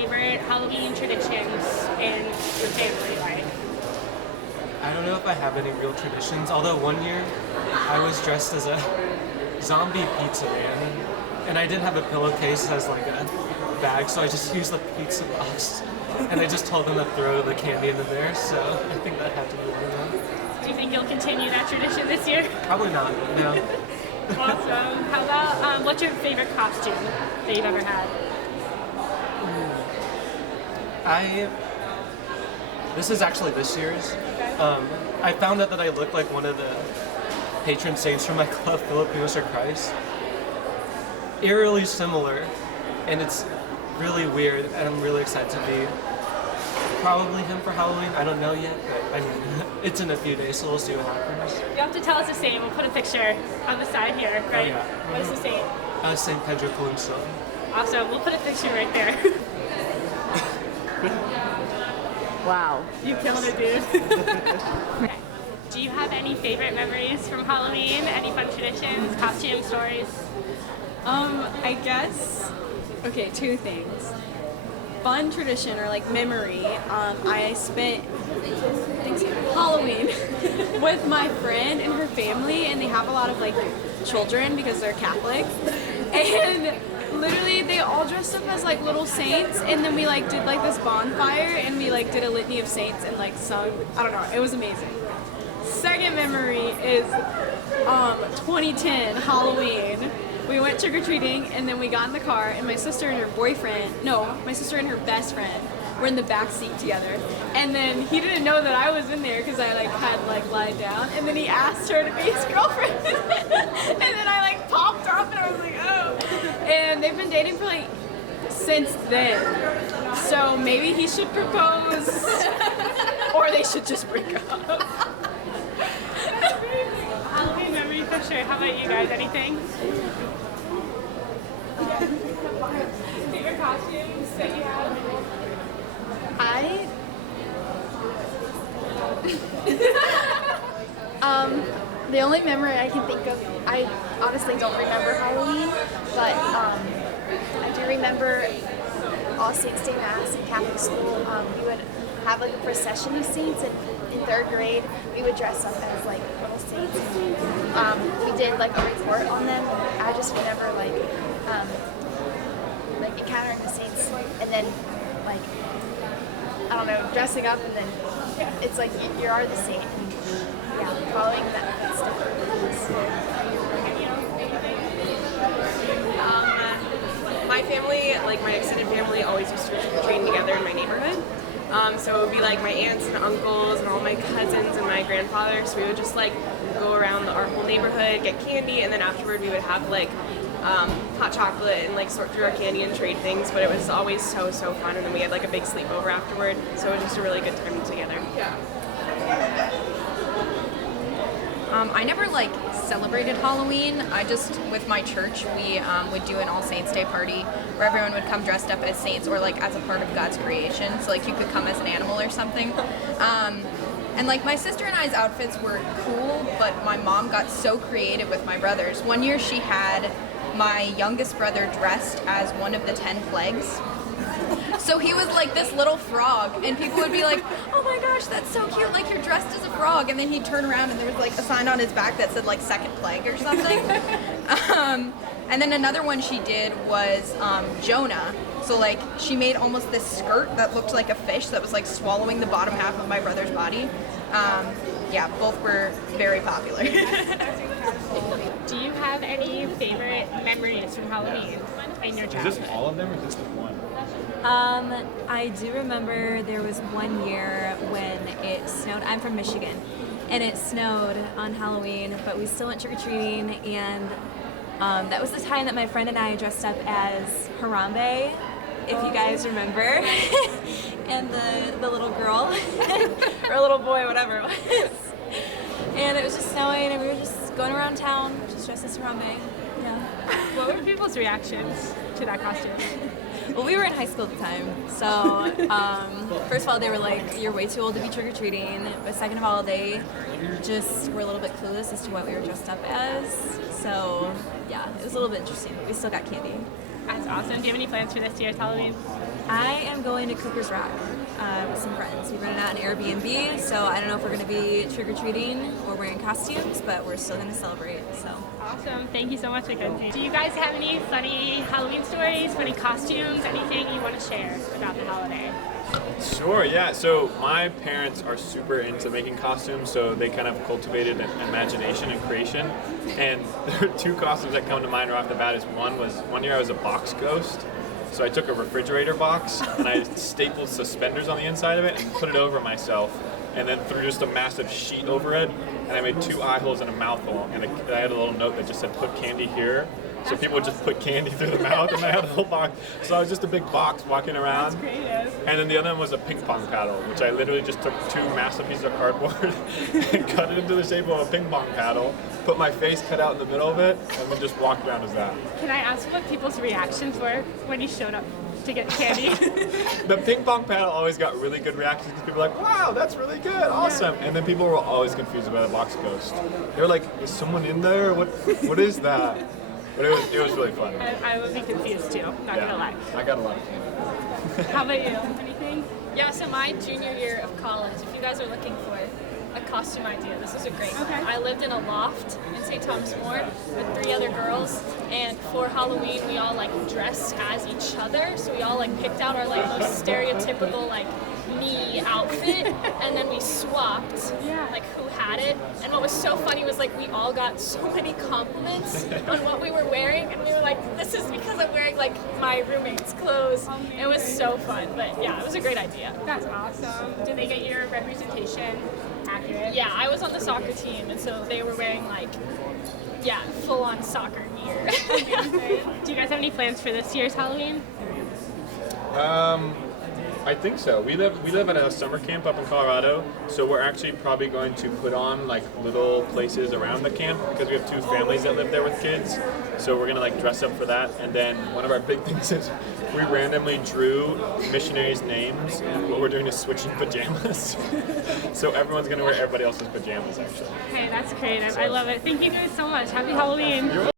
favorite Halloween traditions in your family like? I don't know if I have any real traditions, although one year I was dressed as a zombie pizza man, and I didn't have a pillowcase as like a bag, so I just used the pizza box, and I just told them to throw the candy into there, so I think that had to be one of them. Do you think you'll continue that tradition this year? Probably not, no. Awesome. How about, what's your favorite costume that you've ever had? This is actually this year's. I found out that I look like one of the patron saints from my club, Filipinos for Christ. Eerily similar, and it's really weird, and I'm really excited to be probably him for Halloween. I don't know yet, but I mean, it's in a few days, so we'll see what happens. You have to tell us the saint. We'll put a picture on the side here, right? Oh, yeah. What is the saint? St. Pedro Calumso. Awesome. We'll put a picture right there. Wow. You killed it, dude. Okay. Do you have any favorite memories from Halloween? Any fun traditions, costume stories? I guess, okay, two things. Fun tradition or like memory, I spent Halloween with my friend and her family, and they have a lot of like children because they're Catholic, and literally they all dressed up as like little saints, and then we like did like this bonfire, and we like did a litany of saints and like sung, I don't know, it was amazing. Second memory is 2010 Halloween. We went trick-or-treating, and then we got in the car, and my sister and my sister and her best friend were in the back seat together. And then he didn't know that I was in there because I like had like lied down, and then he asked her to be his girlfriend. And then I like popped off, and I was like, oh. And they've been dating for like since then. So maybe he should propose, or they should just break up. Halloween memory for sure. How about you guys? Anything? Favorite costumes that you have? The only memory I can think of, I honestly don't remember Halloween, but I do remember All Saints Day Mass in Catholic school. We would have like a procession of saints, and in third grade we would dress up as like little saints. We did like a report on them. I just remember like encountering the saints, and then like I don't know, dressing up, and then it's like you are the saint. And, yeah, following that stuff. My family, like my extended family, always used to train together in my neighborhood. So it would be like my aunts and uncles and all my cousins and my grandfather. So we would just like go around our whole neighborhood, get candy, and then afterward we would have like hot chocolate and like sort through our candy and trade things. But it was always so fun, and then we had like a big sleepover afterward. So it was just a really good time together. Yeah. I never like celebrated Halloween. I just, with my church, we would do an All Saints Day party where everyone would come dressed up as saints or like as a part of God's creation. So like you could come as an animal or something. And like my sister and I's outfits were cool, but my mom got so creative with my brothers. One year she had my youngest brother dressed as one of the 10 plagues. So he was like this little frog, and people would be like, oh my gosh, that's so cute, like you're dressed as a frog. And then he'd turn around and there was like a sign on his back that said like second plague or something. And then another one she did was Jonah. So like she made almost this skirt that looked like a fish that was like swallowing the bottom half of my brother's body. Yeah, both were very popular. Do you have any favorite memories from Halloween in your childhood? Is this all of them or just the one? I do remember there was one year when it snowed. I'm from Michigan, and it snowed on Halloween, but we still went trick-or-treating, and that was the time that my friend and I dressed up as Harambe, if you guys remember, and the little girl, or little boy, whatever it was. And it was just snowing, and we were just going around town, just dressed as Harambe. Yeah. What were people's reactions to that costume? Well, we were in high school at the time, so first of all, they were like, you're way too old to be trick-or-treating, but second of all, they just were a little bit clueless as to what we were dressed up as, so yeah, it was a little bit interesting, but we still got candy. That's awesome. Do you have any plans for this year's Halloween? I am going to Cooper's Rock with some friends. We rented out an Airbnb, so I don't know if we're going to be trick-or-treating or wearing costumes, but we're still going to celebrate, so. Awesome. Thank you so much, Mackenzie. Do you guys have any funny Halloween stories, funny costumes, anything you want to share about the holiday? Sure, yeah. So my parents are super into making costumes, so they kind of cultivated an imagination and creation. And there are two costumes that come to mind right off the bat. One year I was a box ghost. So I took a refrigerator box and I stapled suspenders on the inside of it and put it over myself, and then threw just a massive sheet over it, and I made 2 eye holes and a mouth hole, and I had a little note that just said "put candy here." So people would just put candy through the mouth, and I had a whole box. So I was just a big box walking around. That's creative. And then the other one was a ping pong paddle, which I literally just took 2 massive pieces of cardboard and cut it into the shape of a ping pong paddle, put my face cut out in the middle of it, and then just walked around as that. Can I ask what people's reactions were when you showed up to get candy? The ping pong paddle always got really good reactions because people were like, wow, that's really good, awesome. And then people were always confused about a box ghost. They were like, is someone in there? What is that? But it was really fun. I would be confused too, not gonna lie. I got a lot of candy. How about you? Anything? Yeah, so my junior year of college, if you guys are looking for a costume idea, this is a great one. Okay. I lived in a loft in St. Thomas More with 3 other girls, and for Halloween we all like dressed as each other, so we all like picked out our like most stereotypical like me outfit, and then we swapped like who had it. And what was so funny was like we all got so many compliments on what we were wearing, and we were like, this is because I'm wearing like my roommate's clothes. It was so fun, but yeah, it was a great idea. That's awesome. Did they get your representation accurate? Yeah, I was on the soccer team, and so they were wearing like, yeah, full-on soccer gear. Do you guys have any plans for this year's Halloween? I think so. We live at a summer camp up in Colorado, so we're actually probably going to put on like little places around the camp because we have 2 families that live there with kids. So we're gonna like dress up for that, and then one of our big things is we randomly drew missionaries' names, and what we're doing is switching pajamas. So everyone's gonna wear everybody else's pajamas actually. Hey, that's creative. I love it. Thank you guys so much. Happy Halloween.